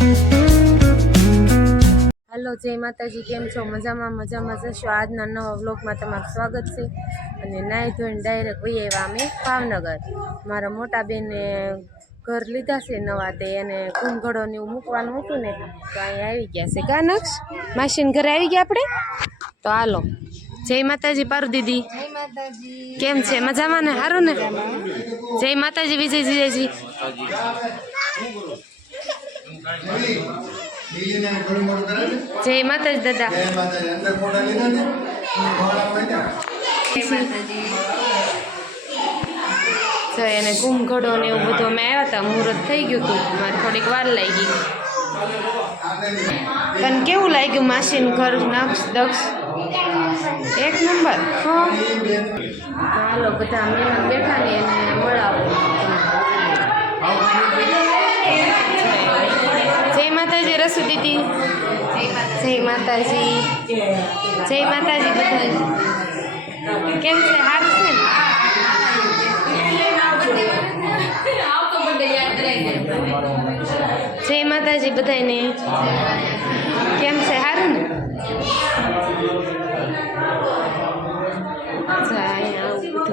Hello जय माताजी, केम छो? मजामां मजामां जशो। आजना नवा व्लॉगमां तमारुं स्वागत छे। अने नाई धोईने डायरेक्ट वही आव्या अमे भावनगर। मारा मोटा बेने घर लीधा छे नवा, ते एने कुंभगढ़ो ने एवुं मूकवानुं हतुं ने, तो अहीं आवी गया छे। का नक्श मासीने घरे आवी गया आपणे? तो हालो। जय माताजी पारु दीदी। जय माताजी। केम छे? मजामां ने? हारुं ने? जय माताजी विजय जीजाजी। जय माताजी दादा। तो एने कुंभगढ़ो ने एवुं बधुं अमे आव्या हता। मुहूर्त थई गयुं हतुं, मारे थोड़ीक वार लागी। तने केवुं लाग्युं मासीनुं घर? नक्श दक्ष एक नंबर। हाँ हालो बधा मेहमान बेठा ने એને મળાવો। जय माताजी रसू दीदी। जय माताजी। जय माताजी बधाई। केम छे? हारुं छे ने? जय माताजी बधाईने। केम छे? हारुं ने?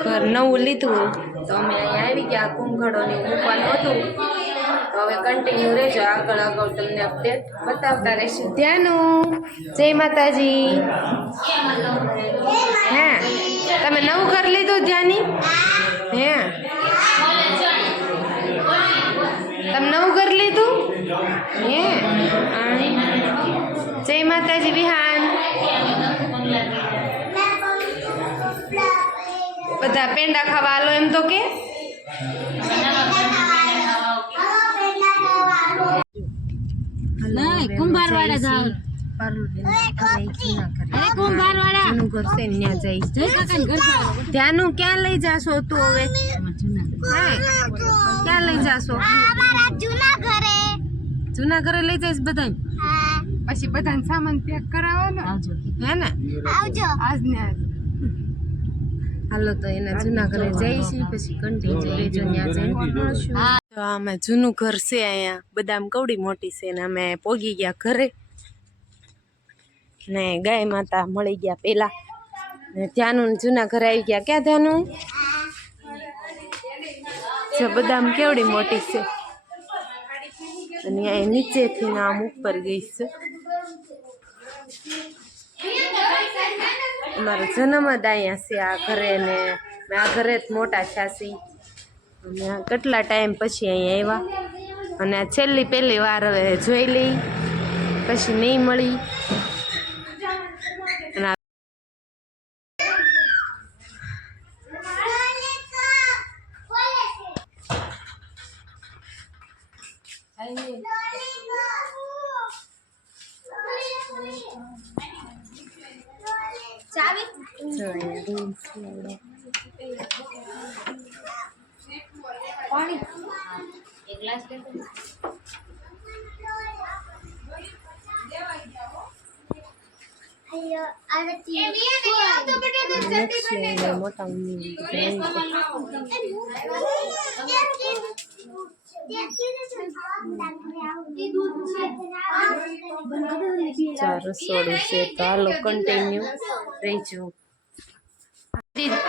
घर नवुं लीधुं तो अमे अहीं आवी गया। कुंभगढ़ो ने मूकवानुं हतुं, तो हवे कंटिन्यू रहेजो। आगळ आगळ तमने अपडेट बतावता रहीशुं। ध्यानु जय माताजी। हे तमे नवुं घर लीधुं ध्यानी? हे तमे नवुं घर लीधुं? हे जय माताजी विहान। बधा पेंडा खावा आलो एम तो के कुंभारवाड़ा जाओ। कुंभारवाड़ा घर से न्या जाई। ध्यानु क्या लई जाशो तू हवे? क्या लई जाशो? जूना घरे। जूना घरे लई जाईस बधाई? પછી બધાને સામાન પેક કરાવવાનો હે ને? આવજો આજ ને આજ। હાલો તો એના જૂના ઘરે જઈશું, પછી કન્ટિન્યુ રેજો ત્યાં જઈને મળશું। તો અમે જૂનું ઘર છે અહીંયા બદામ કવડી મોટી છે ને અમે પોગી ગયા ઘરે ને ગાય માતા મળી ગયા પેલા ને ત્યાંનું જૂના ઘરે આવી ગયા। ક્યાં ત્યાંનું જો બદામ કેવડી મોટી છે અને આ નીચેથી આમ ઉપર ગઈ છે। અમારો જન્મ જ અહીંયા છે આ ઘરે ને આ ઘરે જ મોટા થયા છીએ અને આ કેટલા ટાઈમ પછી અહીંયા આવ્યા અને આ છેલ્લી પહેલી વાર હવે જોઈ લઈ પછી નહીં મળી। ચાવી પાણી એક ગ્લાસ લેતો અయ్యో આરતી એ મિયા ને આ તો બેટા દે ચટણી બને મોટા રસોડું છે તો હાલો કન્ટિન્યુ રહીજો।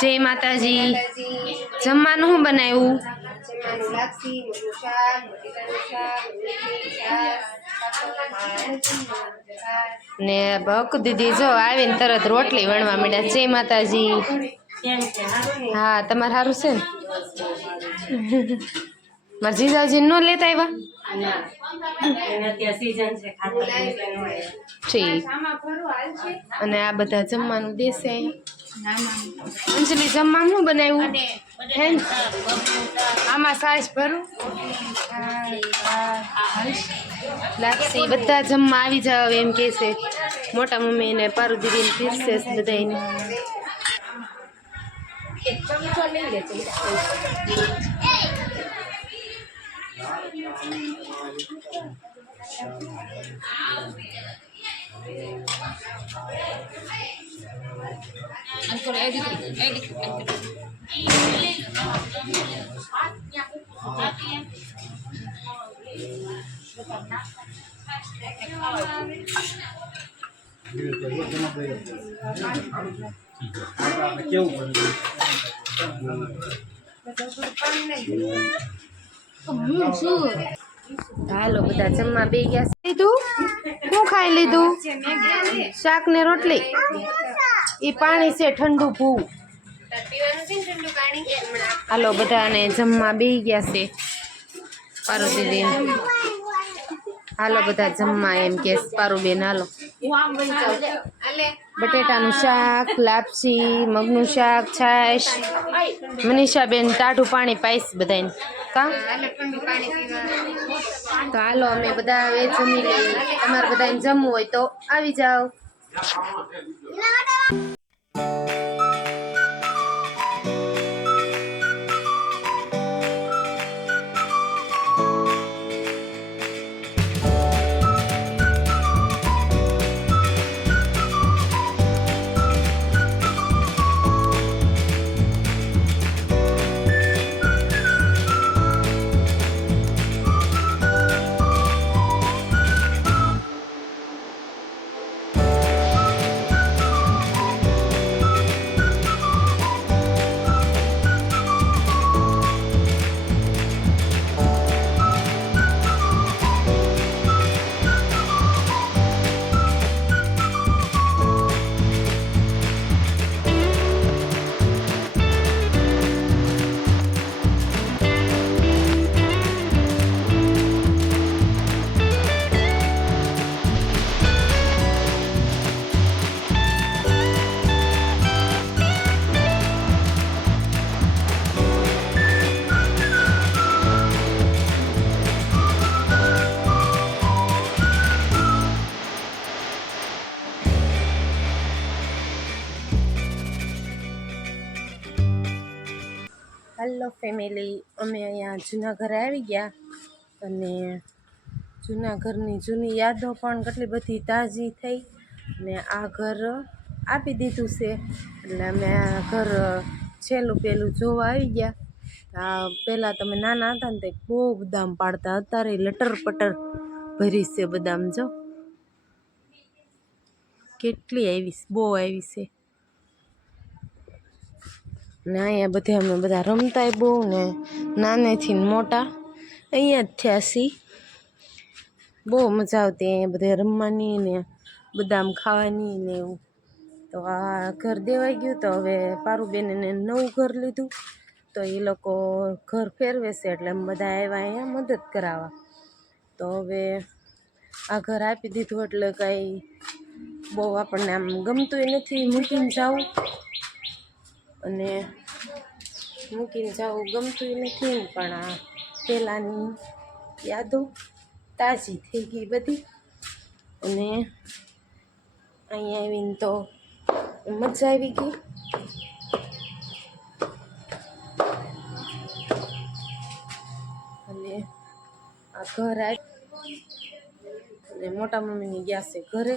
જય માતાજી। જમવાનું શું બનાવ્યું? ને ભક દીદી જો આવીને તરત રોટલી વણવા માંડ્યા। જય માતાજી। હા તમારે સારું છે ને? મારા જીજાજી ન લેતા આવ્યા ઠીક। અને આ બધા જમવાનું દેશે। અંજલિ જમવાનું શું બનાવ્યું? આમાં સાસ ભરું લાગશે બધા જમવા આવી જાવ એમ કે છે મોટા મમ્મી ને પારુ દીદી પીરસે બધાને। હાલો બધા જમવા બે ગયા. લીધું શું ખાઈ લીધું? શાક ને રોટલી. ઈ પાણી છે ઠંડુ ભૂ. હાલો બધાને જમવા બે ગયા છે. પારુ દીદી હાલો બધા જમવા એમ કે પારુબેન હાલો. બટેટાનું શાક, લાપસી, મગનું શાક, છાશ. મનીષાબેન ટાઢું પાણી પાઈશ બધાને કા. તો હાલો અમે બધા હવે જમી લઈએ. તમારે બધાને જમવું હોય તો આવી જાઓ. હેલો ફેમિલી, અમે અહીંયા જૂના ઘરે આવી ગયા અને જૂના ઘરની જૂની યાદો પણ કેટલી બધી તાજી થઈ ને આ ઘર આપી દીધું છે. એટલે અમે આ ઘર છેલ્લું પેલું જોવા આવી ગયા. આ પહેલાં તમે નાના હતા ને તે બહુ બદામ પાડતા, અત્યારે લટર પટર ભરી છે બદામ. જો કેટલી આવી, બહુ આવી છે. ને અહીંયા બધે અમે બધા રમતાય બહુ ને નાનેથી મોટા અહીંયા જ થયા છીએ. બહુ મજા આવતી અહીંયા બધે રમવાની ને બદામ ખાવાની ને એવું. તો આ ઘર દેવાઈ ગયું તો હવે પારુબેન એને નવું ઘર લીધું તો એ લોકો ઘર ફેરવે છે એટલે અમે બધા આવ્યા અહીંયા મદદ કરાવવા. તો હવે આ ઘર આપી દીધું એટલે કાંઈ બહુ આપણને આમ ગમતું નથી મૂકીને જવું, અને મૂકીને જવું ગમતું નથી. પણ આ પહેલાંની યાદો તાજી થઈ ગઈ બધી. અને અહીંયા આવીને તો મજા આવી ગઈ. અને આ ઘર અને મોટા મમ્મીની ગયા છે ઘરે.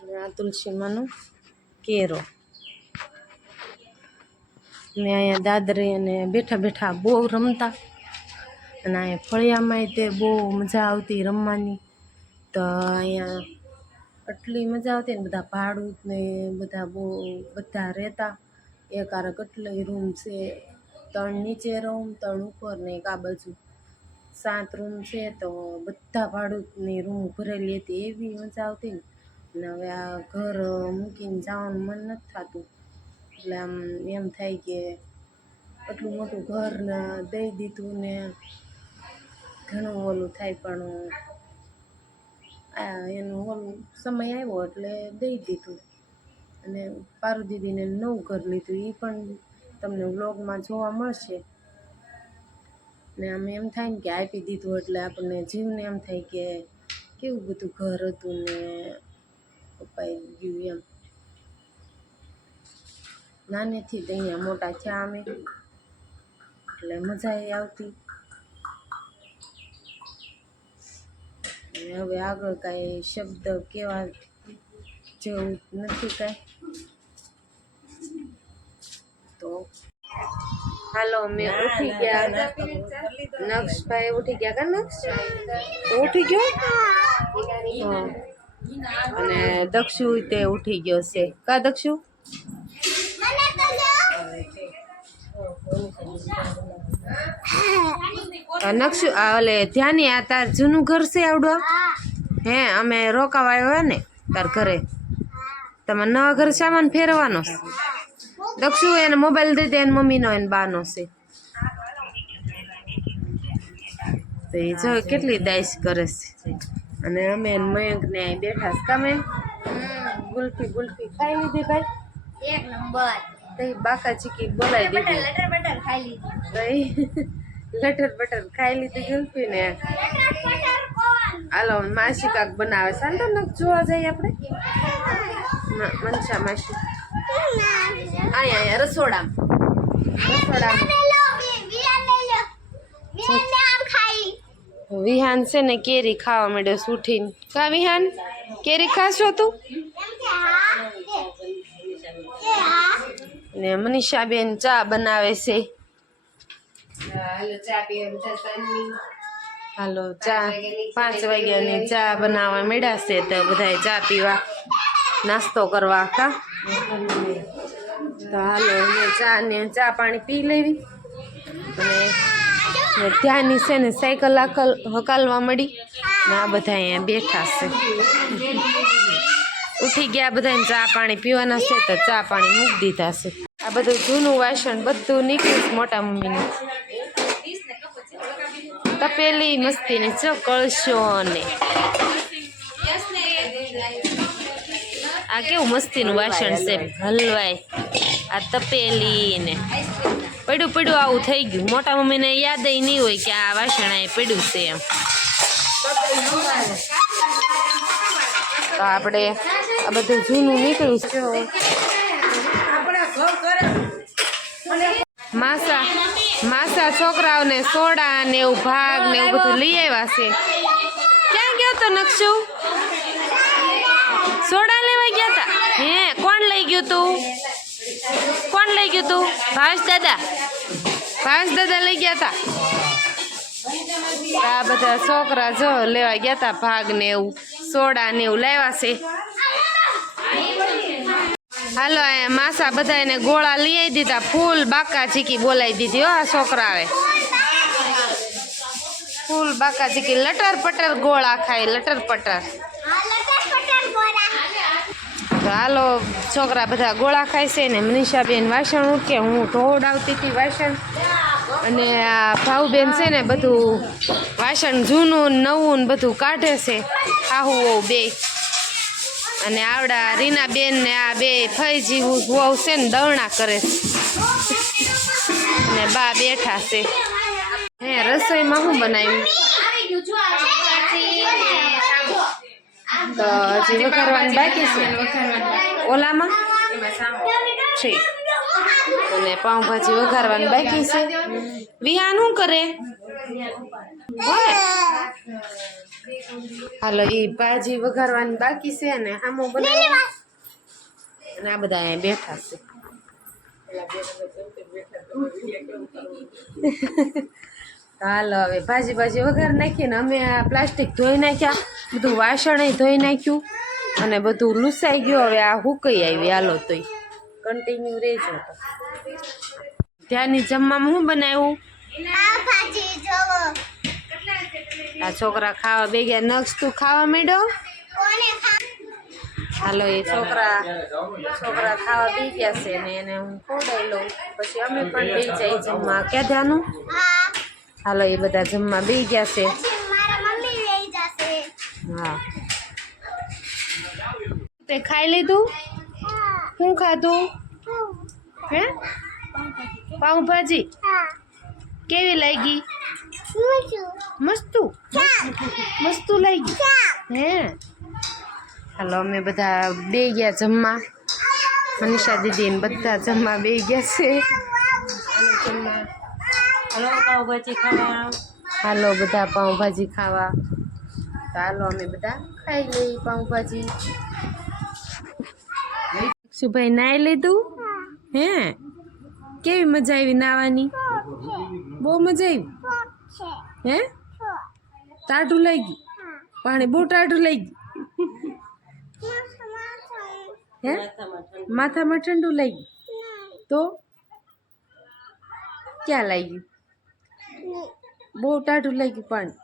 અને આ તુલસીમાંનો કેરો. મેં અહીંયા દાદરે અને બેઠા બેઠા બહુ રમતા. અને અહીંયા ફળિયામાંય તે બહુ મજા આવતી રમવાની. તો અહીંયા એટલી મજા આવતી ને, બધા ભાડું ને બધા બહુ બધા રહેતા. એક આરે કેટલાય રૂમ છે, 3 નીચે રૂમ, 3 ઉપર ને એક આ બાજુ 7 રૂમ છે. તો બધા ભાડુતની રૂમ ભરેલી હતી, એવી મજા આવતી ને. અને હવે આ ઘર મૂકીને જવાનું મન નથી થતું. એટલે આમ એમ થાય કે આટલું મોટું ઘર ને દઈ દીધું ને ઘણું ઓલું થાય. પણ એનું ઓલું સમય આવ્યો એટલે દઈ દીધું. અને પારુ દીદીને નવું ઘર લીધું, એ પણ તમને વ્લોગમાં જોવા મળશે. ને આમ એમ થાય ને કે આપી દીધું એટલે આપણને જીવને એમ થાય કે કેવું બધું ઘર હતું ને અપાઈ ગયું એમ. નાનેથી જ અહીંયા મોટા થયા અમે એટલે મજા આવતી. અને હવે આગળ કાંઈ શબ્દ કહેવા જેવું નથી કાંઈ. તો હાલો અમે ઉઠી ગયા. નક્ષભાઈ ઉઠી ગયા કા નક્ષ? તો ઉઠી ગયો હા. અને દક્ષુ તે ઉઠી ગયો છે કા દક્ષુ? નક્ષુ ઓલે ધ્યાની આ તાર જૂનું ઘર છે આવડું? હે અમે રોકાવા આવ્યા ને તાર ઘરે. તમારે નવા ઘર સામાન ફેરવાનો છે. દક્ષુ એને મોબાઈલ દઈ દે, એને મમ્મીનો એને બાનો છે. તો એ જો કેટલી દાઈશ કરે છે. અને અમે મયંક ને અહીં બેઠા છે. તમે ગુલ્ફી ગુલ્ફી ખાઈ લીધી ભાઈ? એક નંબર. તો બાકા ચીકી બોલાવી દીધી. લટર બટર ખાઈ લીધી. તો લટર બટર ખાઈ લીધી ગુલ્ફી ને. લટર બટર કોણ? હાલો માસી કાક બનાવે. શાંતો નક જોવા જઈએ આપણે. મનસા માસી અહીંયા રસોડામાં વિહાન છે ને કેરી ખાવા માંડ્યો છે ઉઠીને. કા વિહાન કેરી ખાશો તું? ને મનીષાબેન ચા બનાવે છે. હાલો ચા 5 વાગ્યાની ચા બનાવવા માંડ્યા છે. તો બધાએ ચા પીવા નાસ્તો કરવા કા. તો હાલો ચા પાણી પી લેવી. અને ત્યાંની છે ને સાયકલ હકાલવા મળી ને આ બધા અહીંયા બેઠા છે. ઉઠી ગયા બધાને ચા પાણી પીવાના છે. તો ચા પાણી મૂકી દીધા છે. આ બધું જૂનું વાસણ બધું નીકળ્યું મોટા મમ્મીને. તપેલી મસ્તીની ચો કળશો ને આ કેવું મસ્તીનું વાસણ છે. હલવાય આ તપેલી ને પડ્યું આવું થઈ ગયું. મોટા મમ્મીને યાદ નહીં હોય કે આ વાસણ આ પડ્યું છે એમ. તો આપણે આ બધું જૂનું નીકળ્યું છે. માસા છોકરાઓને સોડા ને એવું ભાગ ને એવું બધું લઈ આવ્યા છે. ક્યાં ગયો તો નક્ષુ? સોડા લેવા ગયા તા? હે કોણ લઈ ગયું તું? ભાવેશ દાદા લઈ ગયા તા. આ બધા છોકરા જો લેવા ગયા તા ભાગ ને એવું સોડા ને એવું લાવ્યા છે. હાલો માસા બધા એને ગોળા લઈ આવી દીધા. ફૂલ બાકા ચીકી બોલાવી દીધી હો આ છોકરાએ. ફૂલ બાકા ચીકી લટર પટર ગોળા ખાય લટર પટર. તો હાલો છોકરા બધા ગોળા ખાય છે ને મનીષાબેન વાસણ ઉઠકે, હું ઢોળાવતી હતી વાસણ. અને આ ભાવબેન છે ને બધું વાસણ જૂનું નવું બધું કાઢે છે. આહુ બે અને આવડા રીનાબેન ને આ બે ફઈજી વહુ છે ને દવણા કરે છે. અને બા બેઠા છે. હે રસોઈમાં શું બનાવ્યું? તો હજી વઘારવાનું બાકી છે. ઓલામાં છે અને પાઉંભાજી વઘારવાનું બાકી છે. વિહાન શું કરે? હાલો એ ભાજી વઘારવાની બાકી છે ને આમો બનાવ્યો. અને આ બધા અહીંયા બેઠા છે. હાલો હવે ભાજી વઘાર નાખીને અમે આ પ્લાસ્ટિક ધોઈ નાખ્યા. બધું વાસણ ધોઈ નાખ્યું અને બધું લૂસાઈ ગયું. હવે આ હુકાઈ આવી. હાલો તોય કન્ટિન્યુ રહેજો. તો ત્યાંની જમવામાં શું બનાવ્યું? આ છોકરા ખાવા બે ગયા. નક્ષ તું ખાવા માંડ્યો? હાલો એ છોકરા ખાવા બે ગયા છે ને એને હું ખવડાવી લઉં. પછી અમે પણ બે જાય જમવા. ક્યાં ધ્યાનું? હાલો એ બધા જમવા બે ગયા છે. હા તે ખાઈ લીધું? શું ખાધું? હે પાઉંભાજી કેવી લાગી? મસ્તું લાગી હે. હાલો અમે બધા બે ગયા જમવા. મનીષા દીદી ને બધા જમવા બે ગયા છે. હાલો બધા પાઉંભાજી ખાવા. તો હાલો અમે બધા ખાઈ લઈ પાઉંભાજી. શુભાઈ નાઈ લીધું? હે કેવી મજા આવી નાવાની? બહુ મજા આવી. હે ટાઢું લઈ ગયું? પાણી બહુ ટાઢું લઈ ગયું? હે માથામાં ઠંડુ લઈ ગયું? તો ક્યાં લઈ ગયું? બહુ ટાઢું લઈ ગયું પાણી.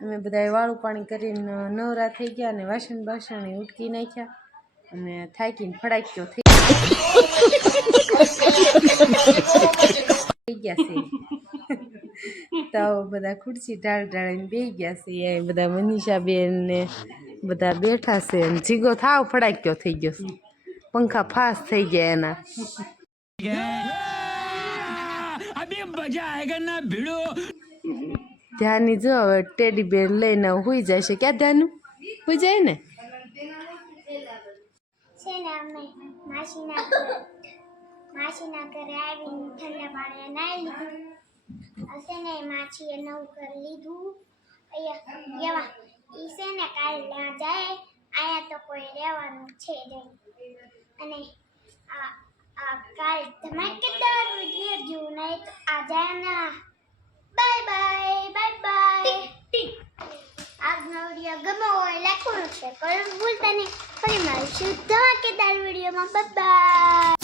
અમે બધા વાળું પાણી કરીને નવરા થઈ ગયા અને વાસણ બાસણ ઉટકી નાખ્યા અને થાકીને ફડાક્યો થઈ ગયા છે. તો બધા ખુરશી ઢાળીને બેસી ગયા છે. એ બધા મનીષાબેન ને બધા બેઠા છે અને જીગો થાવ ફડાક્યો થઈ ગયો છે. પંખા ફાસ થઈ ગયા એના. ધ્યાની જો હવે ટેડી બેર લઈને હુઈ જાય છે. ક્યાં ધ્યાનું હુઈ જાય ને? છે ને અમે માસીના ઘરે આવીને ઠંડા પાણીએ નાહી લીધું. હશે ને માછીએ નવું ઘર લીધું. અહીંયા એવા ઈ છે ને કાલે ના જાય. અહીંયા તો કોઈ રહેવાનું છે નહીં. અને કાલ ધમાકેદાર વિડીયો જોવું નહીં તો આ જાય ના. Bye bye bye bye. આજનો વિડીયો ગમો હોય લાઈક કરો શેર કરો ભૂલતા નહીં. ફરી મળીશું ધમાકેદાર વિડીયોમાં. Bye bye.